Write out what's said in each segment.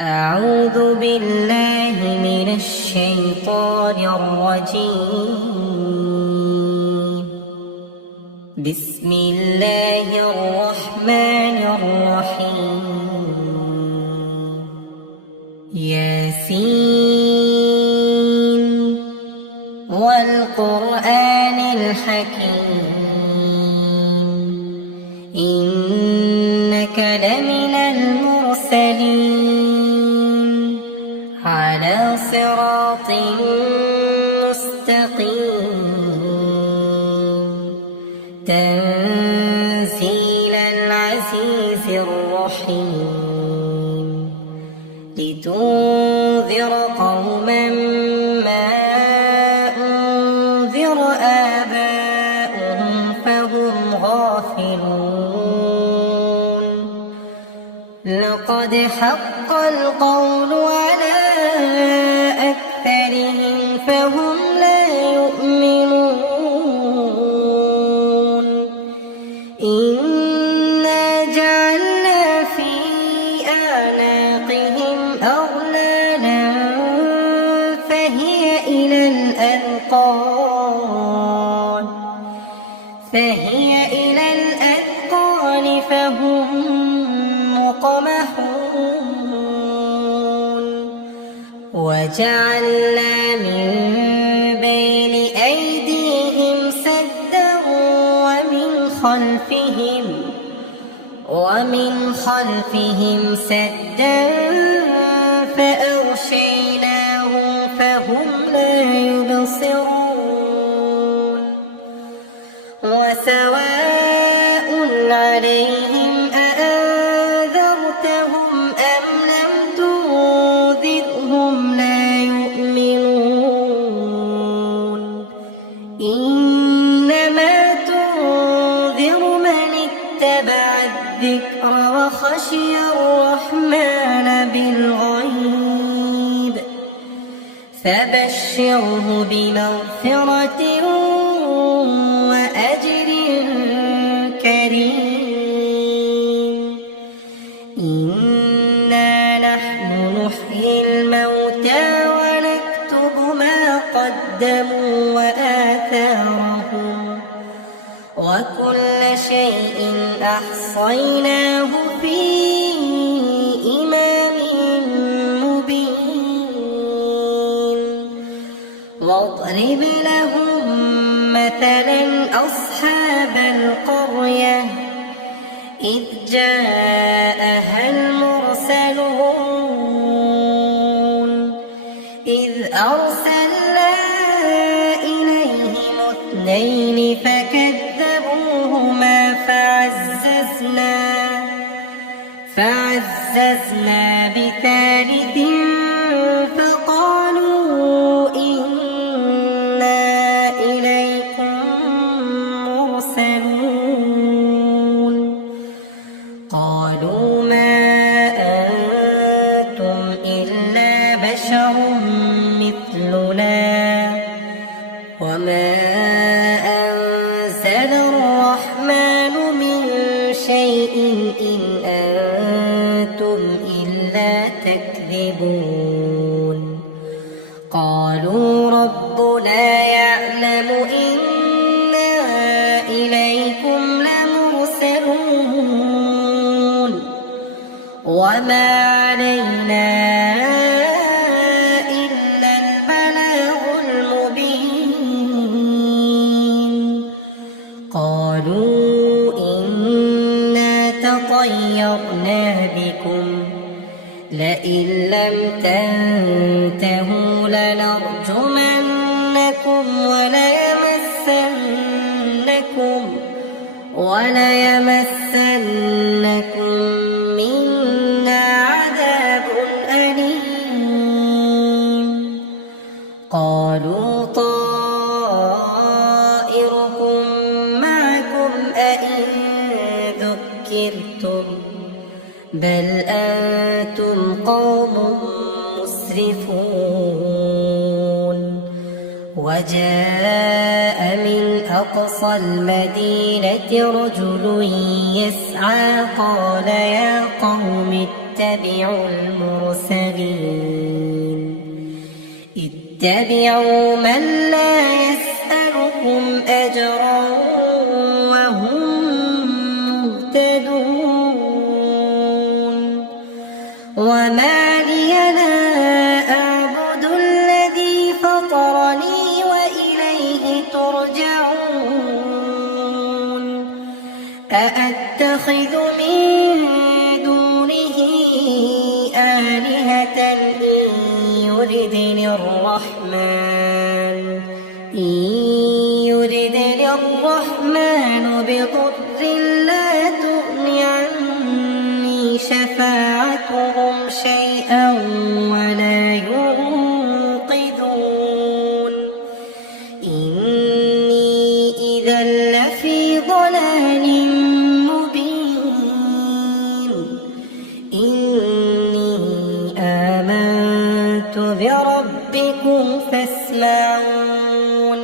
أعوذ بالله من الشيطان الرجيم. بسم الله الرحمن الرحيم. ياسين والقرآن الحكيم إنك لمن المرسلين على صراط مستقيم تنزيل العزيز الرحيم لتنذر قوما ما أنذر آباؤهم فهم غافلون. لقد حق القول على أكثرهم فهم لا يؤمنون. إنا جعلنا في أعناقهم أغلالا فهي إلى الأذقان فهم مقمحون. وجعلنا من بين أيديهم سدا ومن خلفهم سدا فأغشيناهم فهم لا يبصرون. وسواء عليهم أأنذرتهم أم لم تنذرهم لا يؤمنون. إنما تنذر من اتبع الذكر وخشي الرحمن بالغيب فبشره بمغفرة وأجر كريم. إنا نحن نحيي الموتى ونكتب ما قدموا وآثارهم وكل شيء أحصيناه في إمام مبين. واضرب لهم مثلا أصحاب القرية إذ جاءها المرسلون إذ أرسلنا إليهم اثنين فكذبوهما فعززنا بثالث فقالوا إنا إليكم مرسلون. قالوا ما أنتم إلا بشر مثلنا وما أنزل الرحمن من شيء إن أنتم إلا تكذبون. قالوا ربنا يعلم إنا إليكم لمرسلون وما علينا إلا البلاغ المبين. قالوا إنا تطيرنا بكم لئن لم تنتهوا لنرجمنكم وليمسنكم منا عذاب أليم. قالوا طائركم معكم أئن ذكرتم بل أنتم قوم مسرفون. وجاء من أقصى المدينة رجل يسعى قال يا قوم اتبعوا المرسلين اتبعوا من لا يسألكم أجرا وهم مهتدون وما لي لا أعبد الذي فطرني وإليه ترجعون أأتخذ من دونه آلهة يردني الرحمن بضر لا تغن عني شفاعتهم شيئا ولا ينقذون إني إذا لفي ضلال مبين إني آمنت بربكم فاسمعون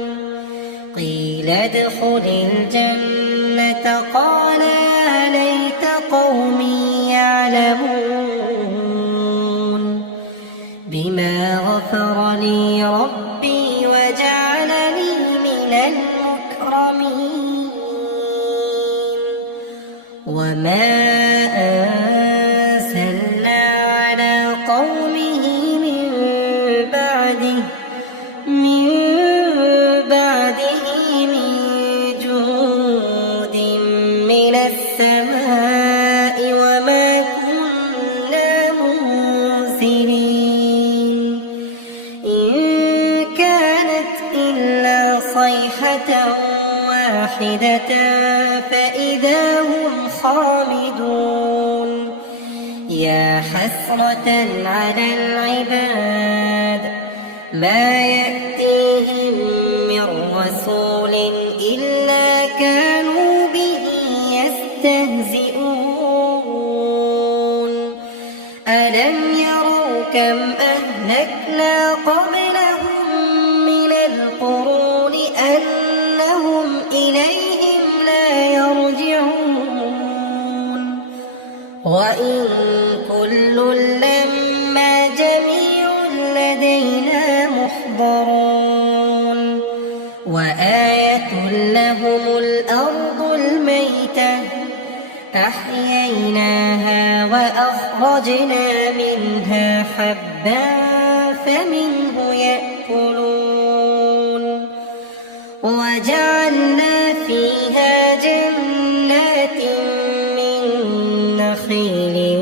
قيل ادخل الجنة قال يا ليت قومي يعلمون بما غفر لي ربي وجعلني من المكرمين وما أرسلنا على قومه من بعده من جند من السماء وما كنا منزلين إن كانت إلا صيحة واحدة فإذا هم خامدون يا حسرة على العباد ما يأتيهم من رسول إلا كانوا به يستهزئون ألم يروا كم أهلكنا قبلهم من القرون أنهم إليهم لا يرجعون وإن كل لما جميع لدينا محضرون وآية لهم الأرض الميتة أحييناها وأخرجنا منها حبا فمنه يأكلون وجعلنا فيها جنات من نخيل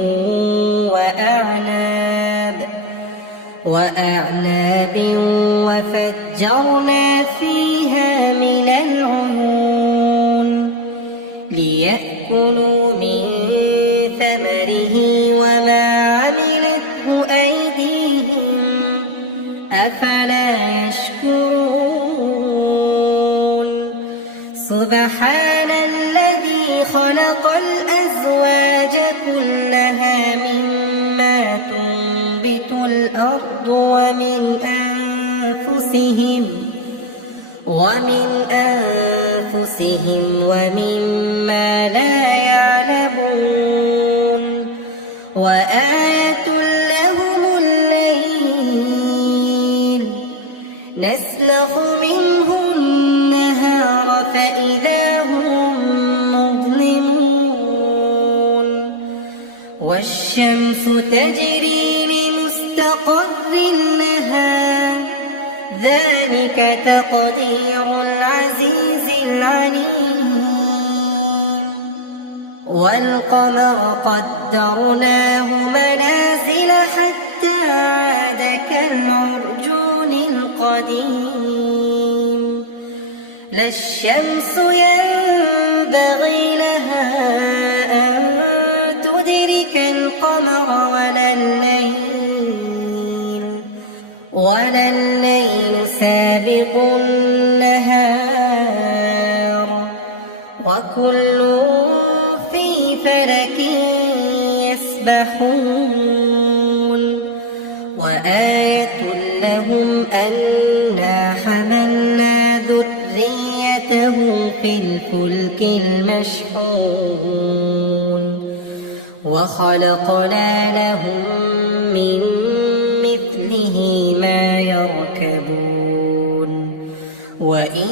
وأعناب وفجرنا فيها من العيون ليأكلوا من ثمره وما عملته أيديهم أفلا يشكرون سبحان الذي خلق الأزواج كلها مما تنبت الأرض ومن أنفسهم ومما لا يعلمون وآية لهم الليل نسلخ منه النهار فإذا هم مظلمون والشمس تجري لمستقر لها ذلك تقدير العزيز العليم والقمر قدرناه منازل حتى عاد كالعرجون القديم لا الشمس ينبغي لها أن تدرك القمر ولا الليل سابق النهار وكل في فلك يسبحون وآية لهم أنا حملنا ذريتهم الفلك المشحون وخلقنا لهم من مثله ما يركبون وإن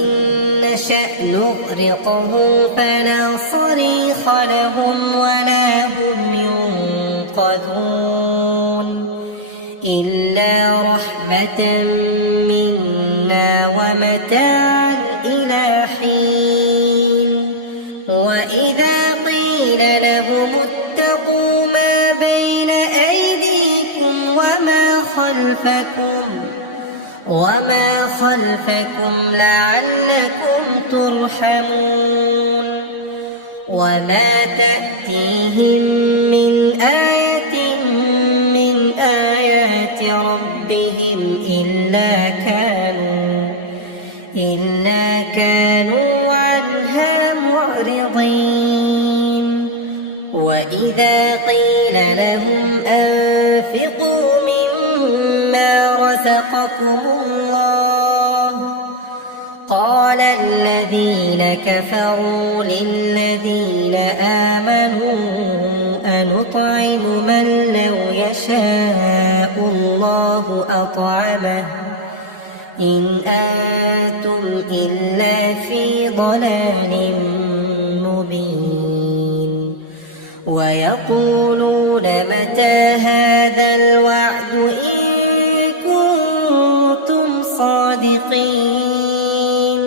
نشأ نغرقهم فلا صريخ لهم ولا هم ينقذون إلا رحمة منا ومتاعا إلى حين وإذا قيل لهم اتقوا ما بين أيديكم وما خلفكم لعلكم ترحمون وما تأتيهم من آية من آيات ربهم إلا كانوا عنها معرضين وإذا قيل لهم أنفقوا مما رزقكم الله قال الذين كفروا للذين آمنوا أنطعم من لو يشاء الله أطعمه إن أنتم إلا في ضلال مبين ويقولون متى هذا الوعد إن كنتم صادقين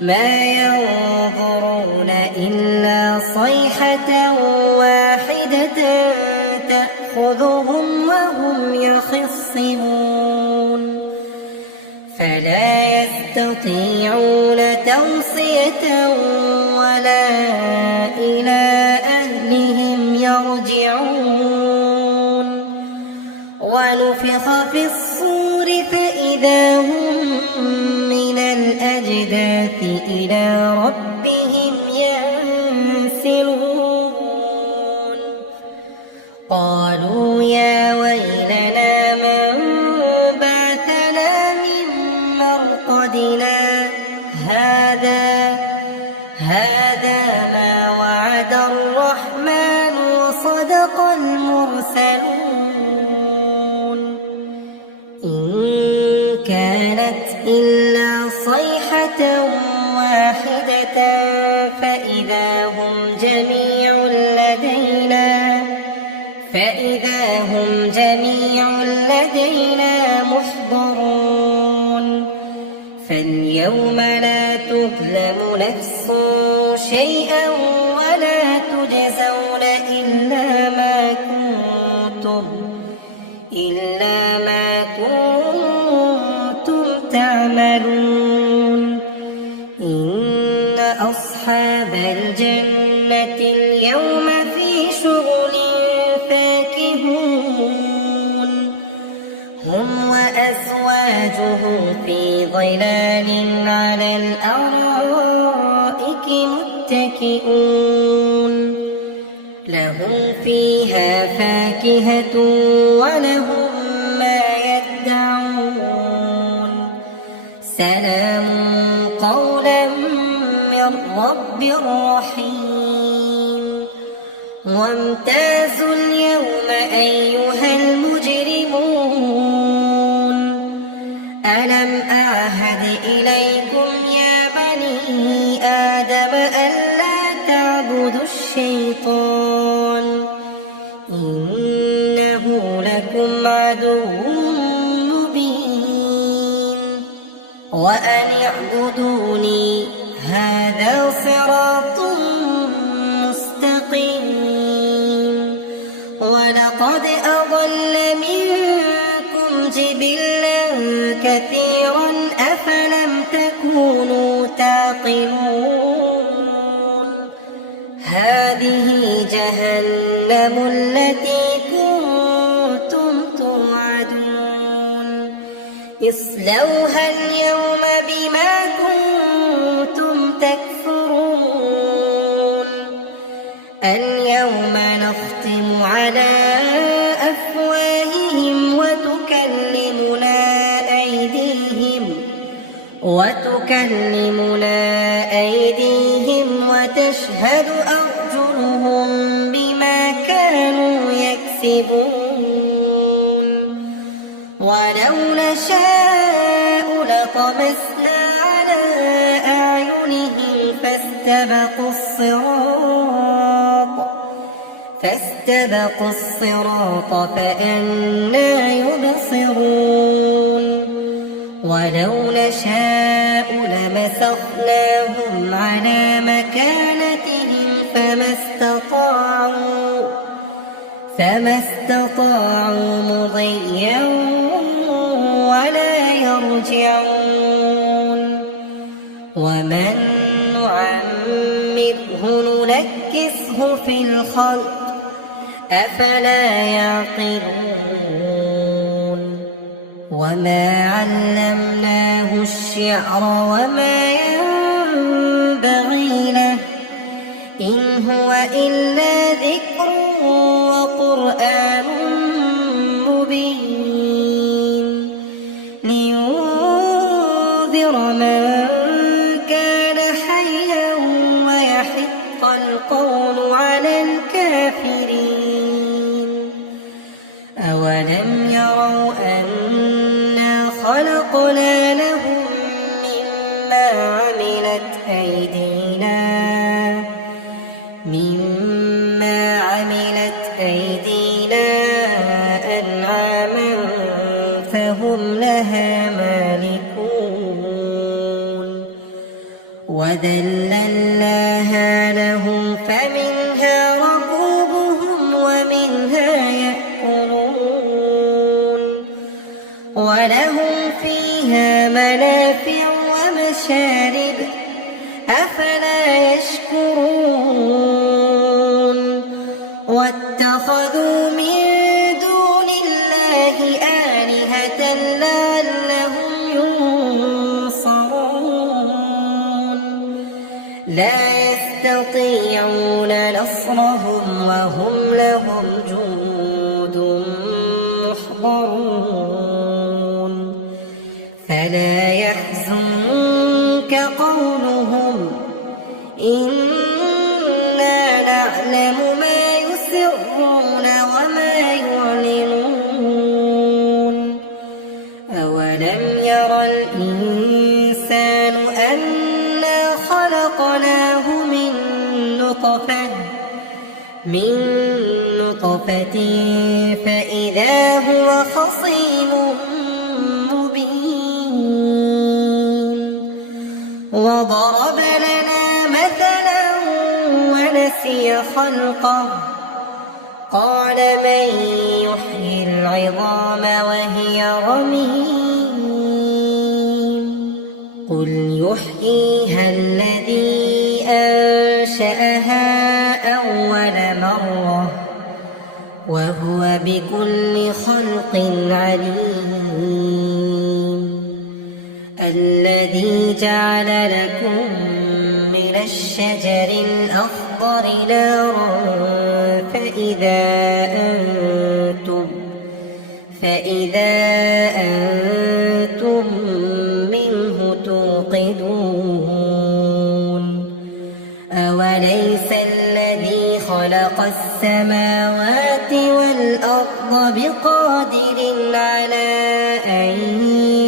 ما ينظرون إلا صيحة واحدة تأخذهم وهم يخصمون فلا يستطيعون توصية ولا إلى أهلهم يرجعون ونفخ في الصور فإذا هم من الأجداث إلى ربهم ينسلون قالوا يا ويلنا من بعثنا من مرقدنا هذا ما وعد الرحمن وصدق المرسلون إن كانت إلا صيحة واحدة فإذا هم جميع لدينا محضرون فاليوم لا تظلم نفس شيئا ولا تجزون إلا ما كنتم تعملون إن أصحاب الجنة اليوم في شغل فاكهون هم وأزواجهم في ظلال على الأرائك متكئون لهم فيها فاكهة ولهم ما يدعون سلام قولا من رب رحيم وامتازوا اليوم أيها المجرمون ألم أعهد إليكم يا بني آدم ألا تعبدوا الشيطان إنه لكم عدو مبين وأن اعبدوني هذا صراط مستقيم ولقد أضل منكم جبلا كثيرا أفلم تكونوا تعقلون هذه جهنم التي كنتم توعدون اصلوها اليوم بما كنتم تكفرون اليوم نختم على أفواههم وتكلمنا أيديهم تشهد أرجلهم بما كانوا يكسبون ولو نشاء لطمسنا على أعينهم فاستبقوا الصراط فأنى يبصرون ولو نشاء لمسخناهم على مكانتهم فما استطاعوا مضيا ولا يرجعون ومن نعمره ننكسه في الخلق أفلا يعقلون وما علمناه الشعر وما ينبغي له إن هو إلا ذكر وقرآن مبين لينذر من كان حيا ويحق القول على الكافرين أولم يروا أنا خلقنا لهم مما عملت أيدينا أنعاما فهم لها مالكون وذللناها لهم فمنها ركوبهم ومنها يأكلون ولهم فيها منافع ومشارب أفلا يشكرون واتخذوا من دون الله آلهة لعلهم ينصرون لا يستطيعون نصرهم وهم لهم جند محضرون فلا يحزنك قولهم إنا نعلم ما يسرون وما يعلنون أولم ير الإنسان أنا خلقناه من نطفة فإذا هو خصيم مبين وضرب لنا مثلا ونسي خلقه قال من يحيي العظام وهي رميم قل يحييها الذي أنشأها أول مرة وهو بكل خلق عليم الذي جعل لكم من الشجر الأخضر نارا فإذا أنتم منه توقدون أوليس الذي خلق السماوات والأرض بقادر على أن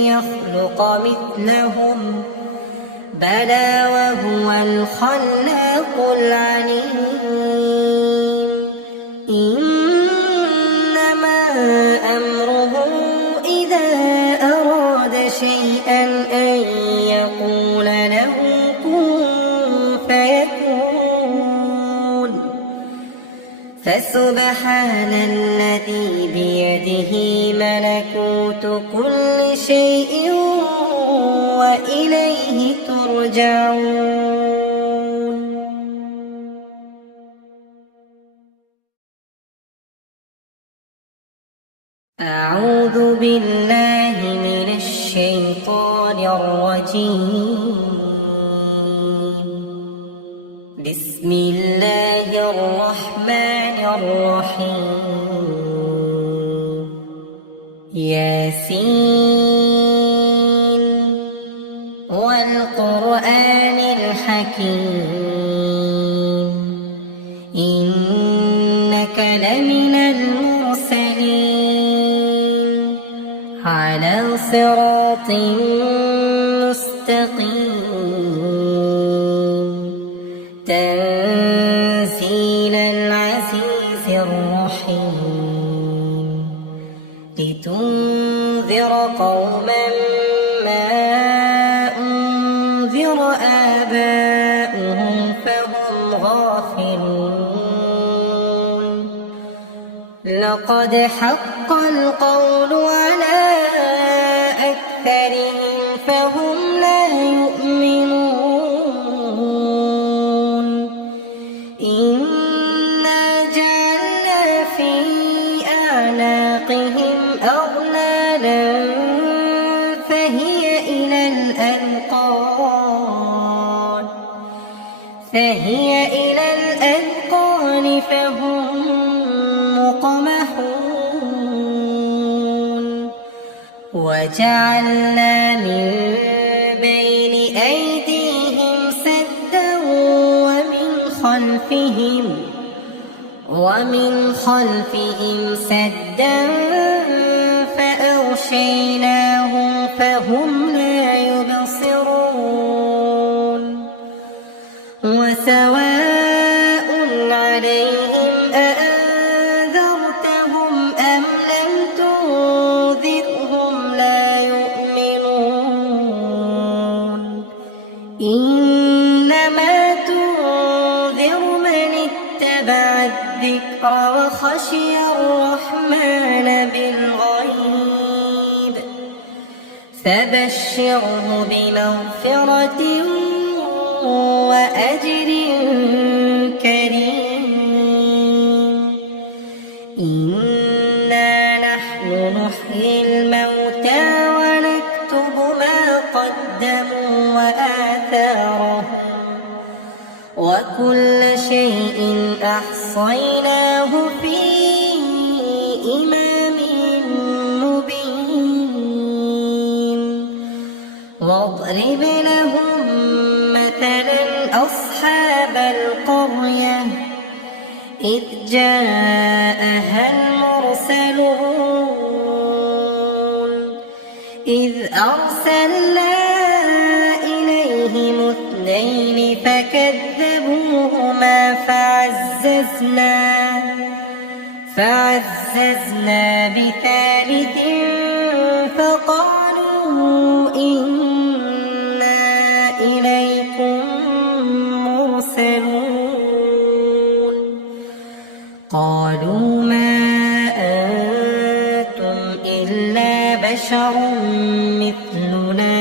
يخلق مثلهم بلى وهو الخلاق العليم إنما أمره إذا أراد شيئا أن يقول له كن فيكون فسبحان الذي بيده ملكوت كل شيء وإليه ترجعون. أعوذ بالله من الشيطان الرجيم. بسم الله الرحمن الرحيم. ياسين والقرآن الحكيم على صراط مستقيم تنزيل العزيز الرحيم لتنذر قوما ما أنذر آباؤهم فهم غافلون لقد حق القول على أكثرهم فهم لا يؤمنون إنا جعلنا في أعناقهم أغلالا فهي إلى الأذقان فهم مقمحون وجعلنا من بين أيديهم سدا ومن خلفهم سدا فأغشيناهم فهم لا يبصرون وسواء عليهم أأنذرتهم أم لم تنذرهم لا يؤمنون إنما تنذر من اتبع الذكر وخشي الرحمن بالغيب فبشره بمغفرة وأجر كريم إنا نحن نحيي الموتى ونكتب ما قدموا وآثارهم وكل شيء أحصيناه في إمام مبين واضرب لهم مثلا أصحاب القرية إذ جاءها المرسلون إذ أرسلنا إليهم اثنين فكذبوهما فعززنا بثالث فقالوا إنا إليكم مرسلون قالوا ما أنتم إلا بشر مثلنا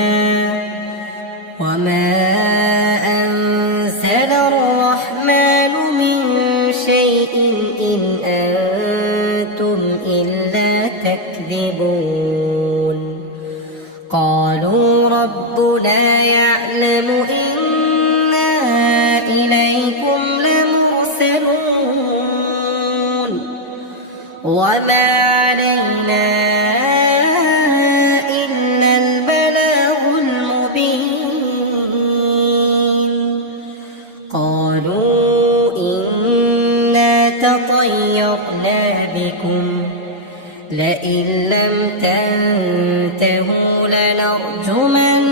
وما أنزل الرحمن من شيء إن أنتم إلا تكذبون قالوا ربنا يعلم إنا إليكم لمرسلون وما علينا إلا البلاغ المبين قالوا إنا تطيرنا بكم لئن لم تنتهوا لنرجمنكم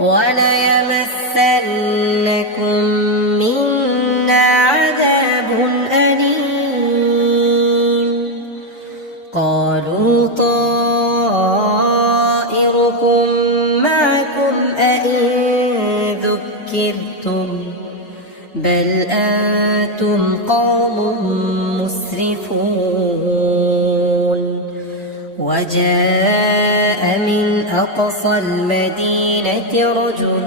وليمسنكم منا عذاب أليم قالوا طائركم معكم أئن ذكرتم بل أنتم قوم مسرفون وجاء من أقصى المدينة رجل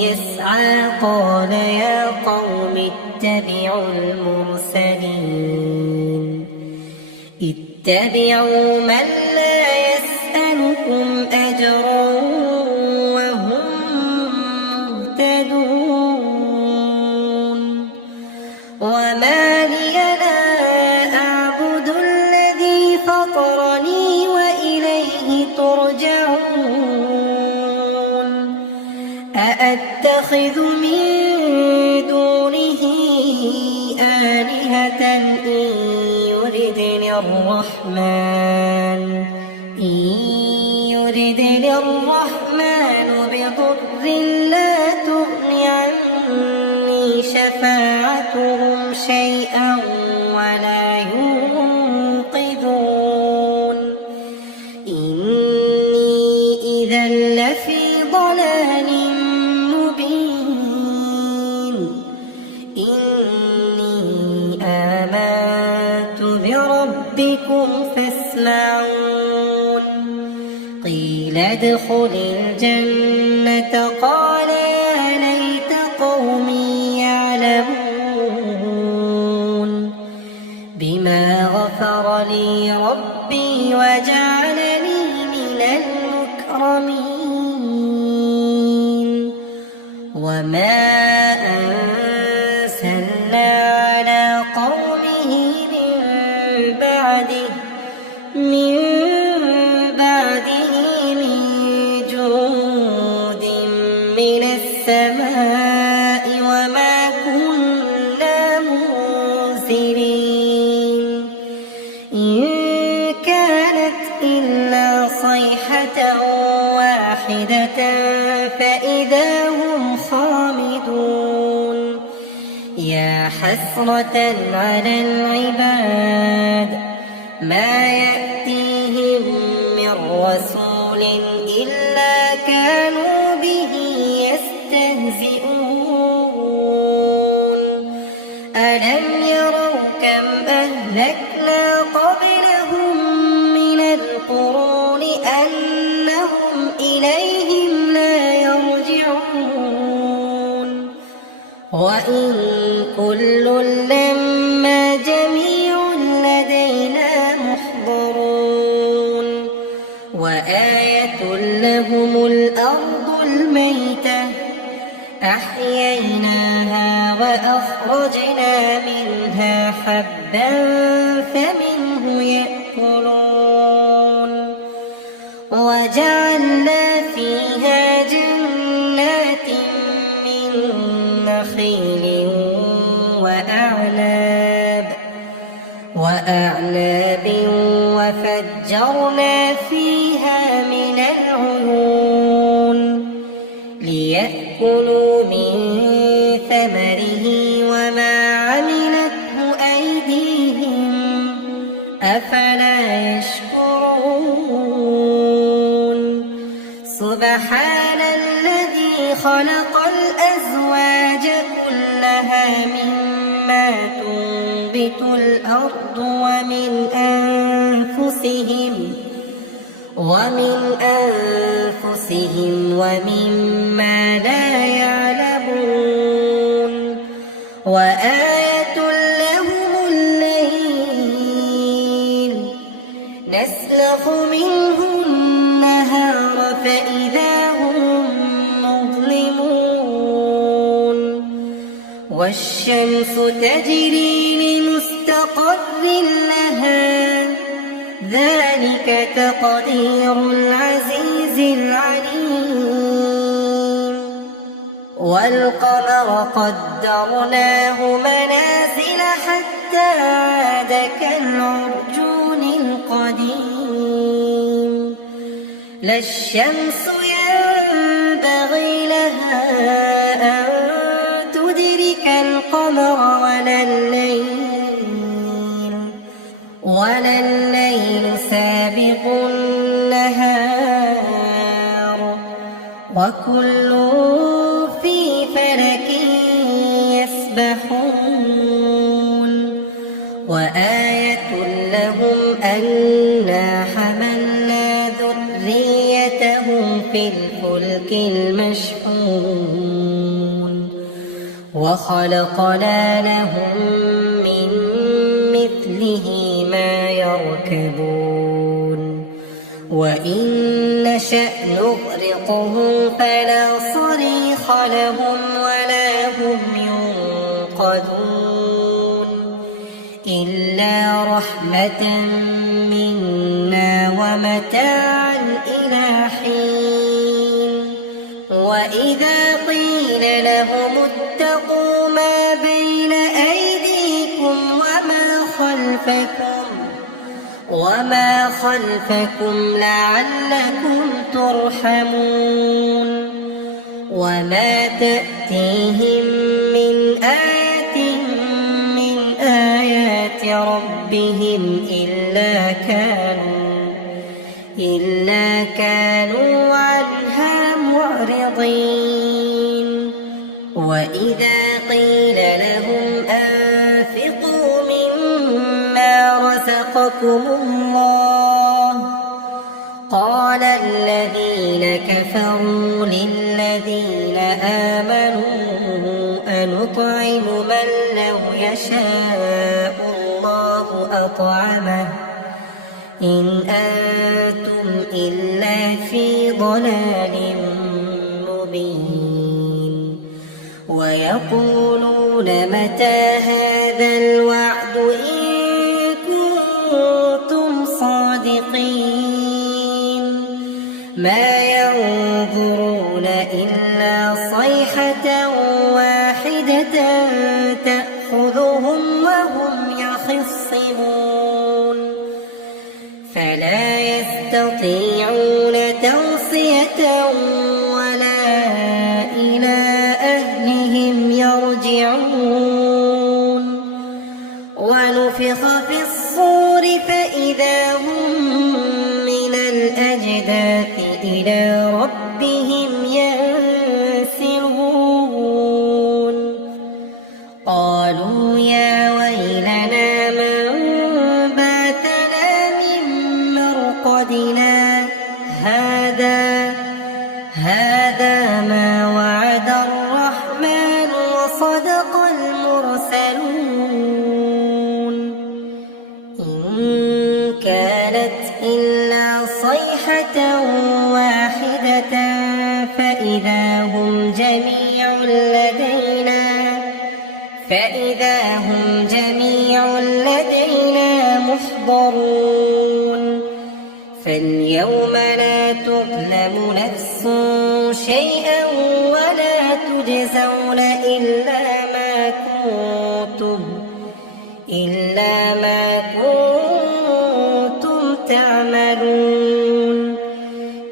يسعى قال يا قوم اتبعوا من لا يسألكم أجرا وهم مهتدون وما لي لا أعبد الذي فطرني وإليه ترجعون أأتخذ من دونه آلهة إن يردني الرحمن بضر لا تغن عني شفاعتهم شيئا ولا ينقذون إني إذا لفي ضلال مبين إني آمنت بربكم فاسمعون قيل ادخل الجنة قال يا ليت قومي يعلمون بما غفر لي ربي وجعلني من المكرمين وما أرسلنا على قومه من بعده من جند من السماء وما كنا منزلين إن كانت إلا صيحة واحدة فإذا هم خامدون يا حسرة على العباد ما يأتيهم من رسول إلا كانوا به يستهزئون ألم يروا كم أهلكنا قبلهم من القرون أنهم إليهم لا يرجعون وإن كل لما جميع لدينا محضرون وآية لهم الأرض الميتة أحييناها وأخرجنا منها حبا فمنه يأكلون وجعلنا فيها جنات من نخيل وأعناب وفجرنا فيها من العيون ليأكلوا من ثمره وما عملته أيديهم أفلا يشكرون سبحان الذي خلق الأزواج كلها مما تنبت الأرض ومن أنفسهم ومما لا يعلمون وآية لهم الليل نسلخ منه النهار فإذا هم مظلمون والشمس تجري لمستقر لها ذلك تقدير العزيز العليم والقمر قدرناه منازل حتى عاد كالعرجون القديم لا الشمس ينبغي لها أن تدرك القمر ولا الليل سابق النهار وكل في فلك يسبحون وآية لهم أنا حملنا ذريتهم في الفلك المشحون وخلقنا لهم من مثله ما يركبون وإن نشأ نغرقهم فلا صريخ لهم ولا هم ينقذون إلا رحمة منا ومتاعا إلى حين وإذا قيل لهم اتقوا ما بين أيديكم وما خلفكم خلفكم لعلكم ترحمون وما تأتيهم من آية من آيات ربهم إلا كانوا عنها معرضين وإذا قيل لهم أنفقوا مما رزقكم الله قال الذين كفروا للذين آمنوا أنطعم من لو يشاء الله أطعمه إن أنتم إلا في ضلال مبين ويقولون متى هذا الوعد إن كنتم صادقين ما ينظرون إلا صيحة واحدة تأخذهم وهم يخصمون فلا يستطيعون توصية ولا إلى أهلهم يرجعون ونفخ في الصور فإذا هم من الأجداث إلى ربهم ينسلون قالوا يا ويلنا من باتنا من مرقدنا هذا ما وعد الرحمن وصدق المرسلون إن كانت إلا صيحة واحدة فإذا هم جميع لدينا محضرون فاليوم لا تظلم نفس شيئا ولا تجزون إلا ما كنتم تعملون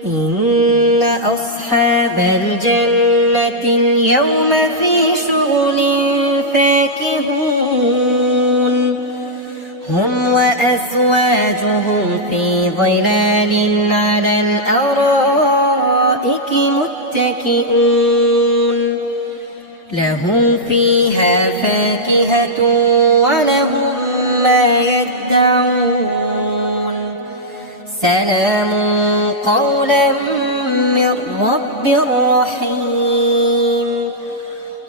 إن أصحاب الجنة اليوم في شغل فاكهون هم وأزواجهم في ظلال على الأرائك متكئون لهم فيها فاكهة ولهم ما يدعون سلام قولا من رب رحيم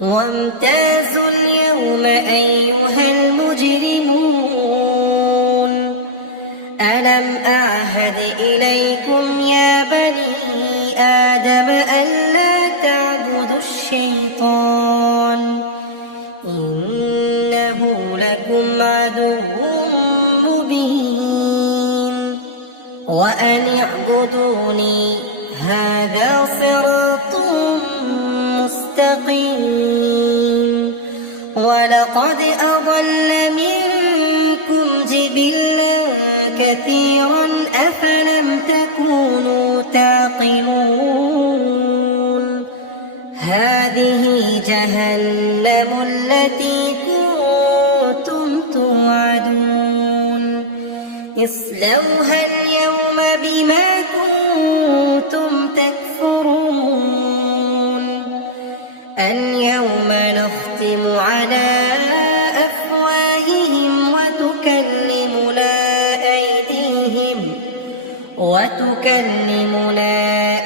وامتازوا اليوم أيها المجرمون ألم أعهد إليكم يا بني آدم ألا تعبدوا الشيطان إنه لكم عدو مبين وأن اعبدوني هذا صراط مستقيم ولقد أضل منكم جبلا كثيرا أفلم تكونوا تعقلون هذه جهنم التي كنتم توعدون اصلوها اليوم بما كنتم تكفرون اليوم نختم على أفواههم وتكلمنا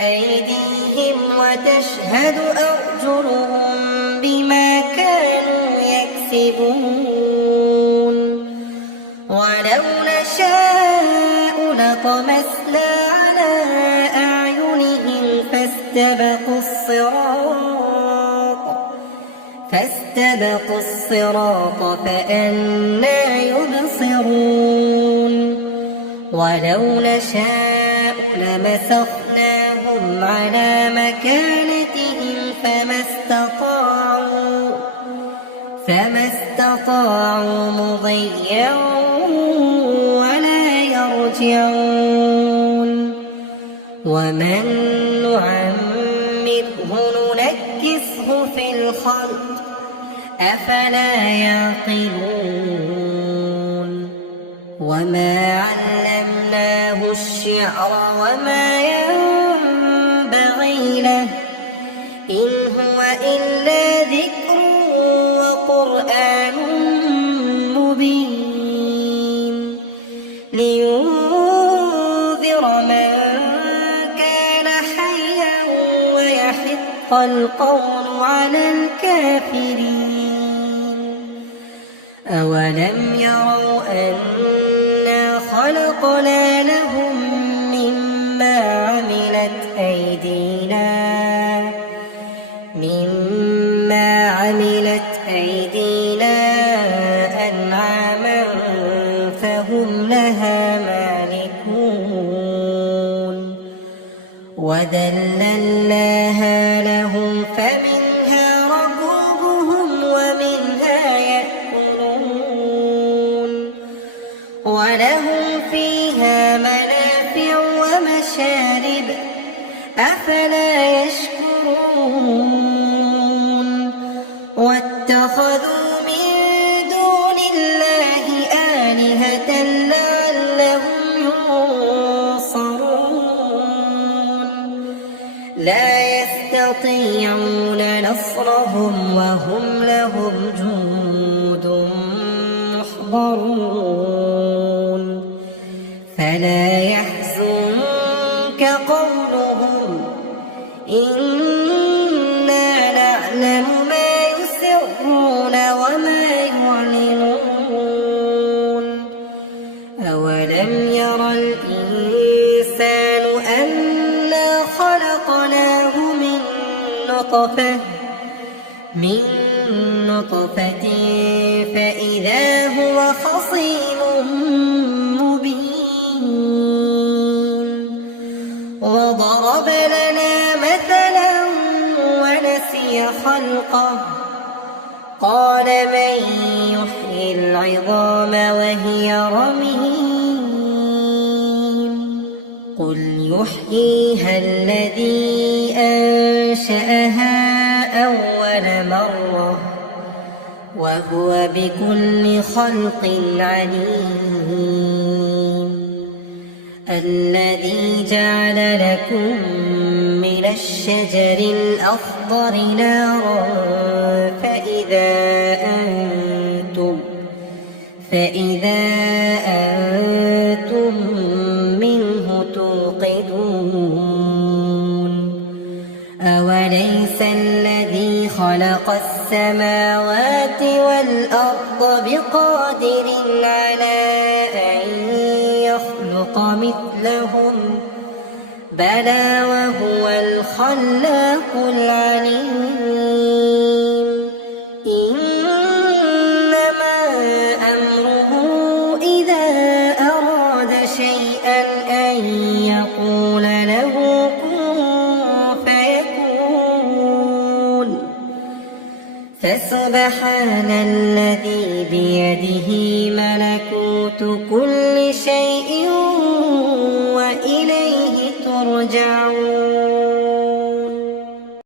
أيديهم وتشهد أرجلهم بما كانوا يكسبون ولو نشاء لطمسنا على أعينهم فاستبقوا الصراط فأنى يبصرون ولو نشاء لمسخناهم على مكانتهم فما استطاعوا مضيا خاشعون ومن نعمره ننكسه في الخلق أفلا يعقلون وما علمناه الشعر وما ينبغي له إن هو إلا ذكر وقرآن مبين لينذر من كان حيا ويحق القول على الكافرين أولم يروا أنا خلقنا لهم مما عملت أيدينا أنعاما فهم لها مالكون وذللناها لهم فمنها ركوبهم ومنها يأكلون ولهم فيها منافع ومشارب أفلا يشكرون واتخذوا من دون الله آلهة لعلهم ينصرون لا يستطيعون نصرهم وهم لهم جند محضرون فلا يحزنك قولهم إنا نعلم ما يسرون وما يعلنون أولم ير الإنسان أنا خلقناه من نطفة فإذا هو خصيم مبين وضرب لنا مثلا ونسي خلقه قال من يحيي العظام وهي رميم قل يحييها الذي أنشأها أول مرة وهو بكل خلق عليم الذي جعل لكم من الشجر الأخضر نارا فإذا أنتم منه توقدون أوليس الذي خلق السماوات والأرض بقادر على أن يخلق مثلهم بلى وهو الخلاق العليم إنما أمره إذا أراد شيئا أن يقول له كن فيكون فسبحان الذي بيده ملكوت كل